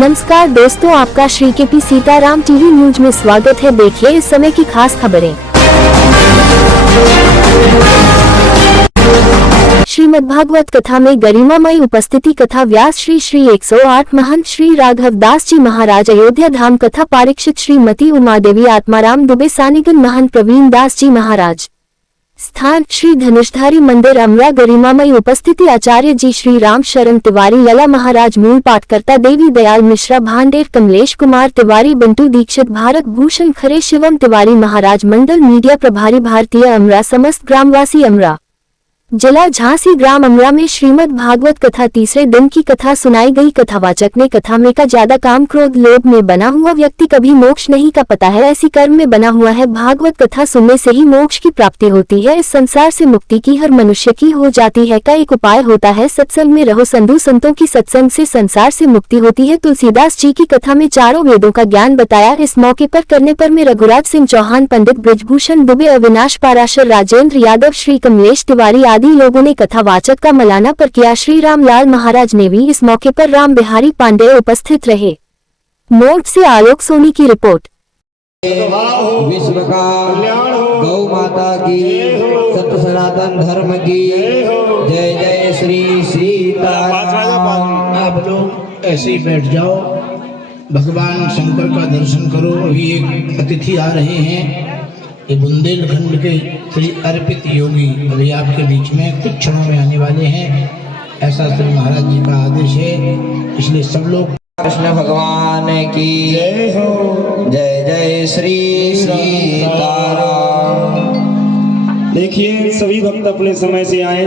नमस्कार दोस्तों, आपका Shri KP Sitaram TV news में स्वागत है। देखिए इस समय की खास खबरें। श्रीमद्भागवत कथा में गरिमामयी उपस्थिति। कथा व्यास श्री श्री 108 महंत श्री राघव दास जी महाराज। अयोध्या धाम कथा पारीक्षित श्रीमती उमा देवी आत्माराम दुबे सानिगन महंत प्रवीण दास जी महाराज। स्थान श्री धनुषधारी मंदिर अमरा। गरिमामयी उपस्थिति आचार्य जी श्री राम शरण तिवारी लला महाराज। मूल पाठकर्ता देवी दयाल मिश्रा भांडेर कमलेश कुमार तिवारी बंटू दीक्षित भारत भूषण खरे शिवम तिवारी महाराज। मंडल मीडिया प्रभारी भारतीय अमरा। समस्त ग्रामवासी अमरा जिला झांसी ग्राम अमरा में श्रीमद् भागवत कथा तीसरे दिन की कथा सुनाई गई। कथावाचक ने कथा में का ज्यादा काम क्रोध लोभ में बना हुआ व्यक्ति कभी मोक्ष नहीं का पता है, ऐसी कर्म में बना हुआ है। भागवत कथा सुनने से ही मोक्ष की प्राप्ति होती है। इस संसार से मुक्ति की हर मनुष्य की हो जाती है का एक उपाय होता है। सत्संग में रहो संधु संतों की सत्संग से संसार से मुक्ति होती है। तुलसीदास जी की कथा में चारों वेदों का ज्ञान बताया। इस मौके पर करने पर में रघुराज सिंह चौहान, पंडित ब्रिजभूषण दुबे, अविनाश पाराशर, राजेंद्र यादव, श्री कमलेश तिवारी आदि लोगों ने कथावाचक का मलाना पर किया। श्री रामलाल महाराज ने भी इस मौके पर राम बिहारी पांडेय उपस्थित रहे। मोर्ट से आलोक सोनी की रिपोर्ट। विश्व का गौ माता की, सत्य सनातन धर्म की जय जय श्री सीताराम। आप लोग ऐसे ही बैठ जाओ, भगवान शंकर का दर्शन करो। अभी एक अतिथि आ रहे हैं, ये बुंदेलखंड के श्री अर्पित योगी अभी आपके बीच में कुछ क्षणों में आने वाले हैं, ऐसा श्री महाराज जी का आदेश है। इसलिए सब लोग कृष्ण भगवान की जय हो। जय जय श्री सीताराम। देखिए सभी भक्त अपने समय से आए।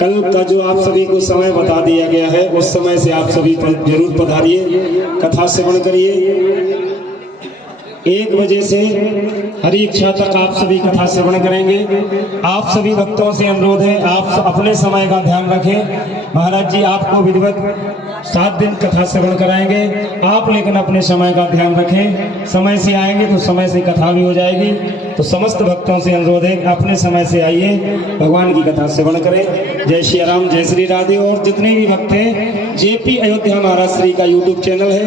कल का जो आप सभी को समय बता दिया गया है उस समय से आप सभी जरूर पधारिए, कथा श्रवण करिए। 1 बजे से हरी इच्छा तक आप सभी कथा श्रवण करेंगे। आप सभी भक्तों से अनुरोध है, आप अपने समय का ध्यान रखें। महाराज जी आपको विधिवत 7 दिन कथा श्रवण कराएंगे, आप लेकिन अपने समय का ध्यान रखें। समय से आएंगे तो समय से कथा भी हो जाएगी। तो समस्त भक्तों से अनुरोध है, अपने समय से आइए, भगवान की कथा श्रवण करें। जय श्री राम, जय श्री राधे। और जितने भी भक्त हैं, जेपी अयोध्या महाराज श्री का यूट्यूब चैनल है,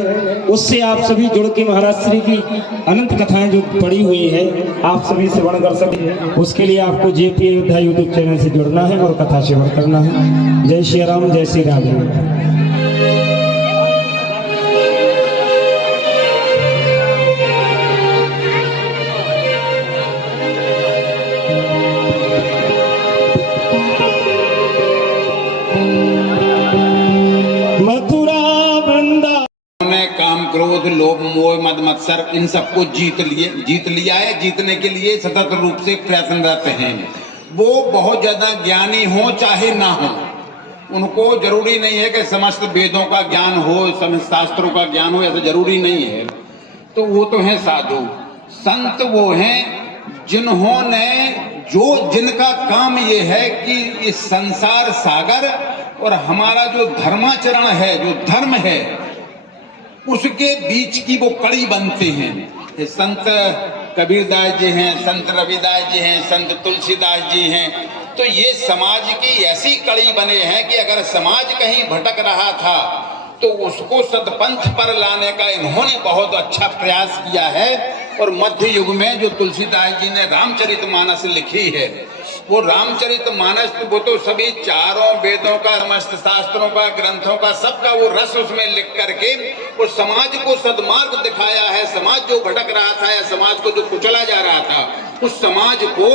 उससे आप सभी जुड़ के महाराज श्री की अनंत कथाएं जो पड़ी हुई है आप सभी श्रवण कर सकें। उसके लिए आपको जेपी अयोध्या यूट्यूब चैनल से जुड़ना है और कथा श्रवण करना है। जय श्री राम, जय श्री राधे। काम क्रोध लोभ मोह मद मत्सर इन सबको जीत लिया है। जीतने के लिए सतत रूप से प्रयत्नरत हैं। वो बहुत ज्यादा ज्ञानी हो चाहे ना हो, उनको जरूरी नहीं है कि समस्त वेदों का ज्ञान हो, समस्त शास्त्रों का ज्ञान हो, ऐसा जरूरी नहीं है। तो वो तो हैं साधु संत, वो हैं जिनका काम ये है कि इस संसार सागर और हमारा जो धर्माचरण है, जो धर्म है, उसके बीच की वो कड़ी बनते हैं। संत कबीरदास जी हैं, संत रविदास जी हैं, संत तुलसीदास जी हैं। तो ये समाज की ऐसी कड़ी बने हैं कि अगर समाज कहीं भटक रहा था तो उसको सदपंथ पर लाने का इन्होंने बहुत अच्छा प्रयास किया है। और मध्य युग में जो तुलसीदास जी ने रामचरितमानस लिखी है, वो रामचरितमानस वो तो सभी चारों वेदों का, समस्त शास्त्रों का, ग्रंथों का, सबका वो रस उसमें लिख करके वो समाज को सदमार्ग दिखाया है। समाज जो भटक रहा था या समाज को जो कुचला जा रहा था, उस समाज को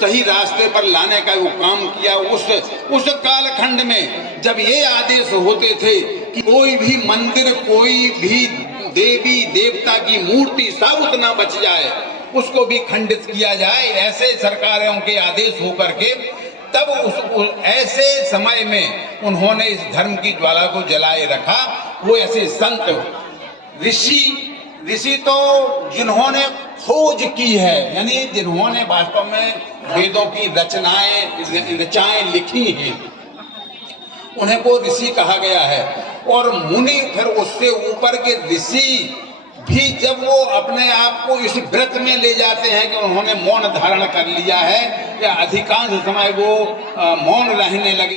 सही रास्ते पर लाने का वो काम किया। उस कालखंड में जब ये आदेश होते थे कि कोई भी मंदिर, कोई भी देवी देवता की मूर्ति साबुत ना बच जाए, उसको भी खंडित किया जाए, ऐसे सरकारों के आदेश होकर के तब ऐसे समय में उन्होंने इस धर्म की ज्वाला को जलाए रखा। वो ऐसे संत ऋषि तो जिन्होंने खोज की है, यानी जिन्होंने वास्तव में वेदों की रचनाएं लिखी हैं, उन्हें वो ऋषि कहा गया है। और मुनि फिर उससे ऊपर के ऋषि भी जब वो अपने आप को इस व्रत में ले जाते हैं कि उन्होंने मौन धारण कर लिया है, या अधिकांश समय वो मौन रहने लगे।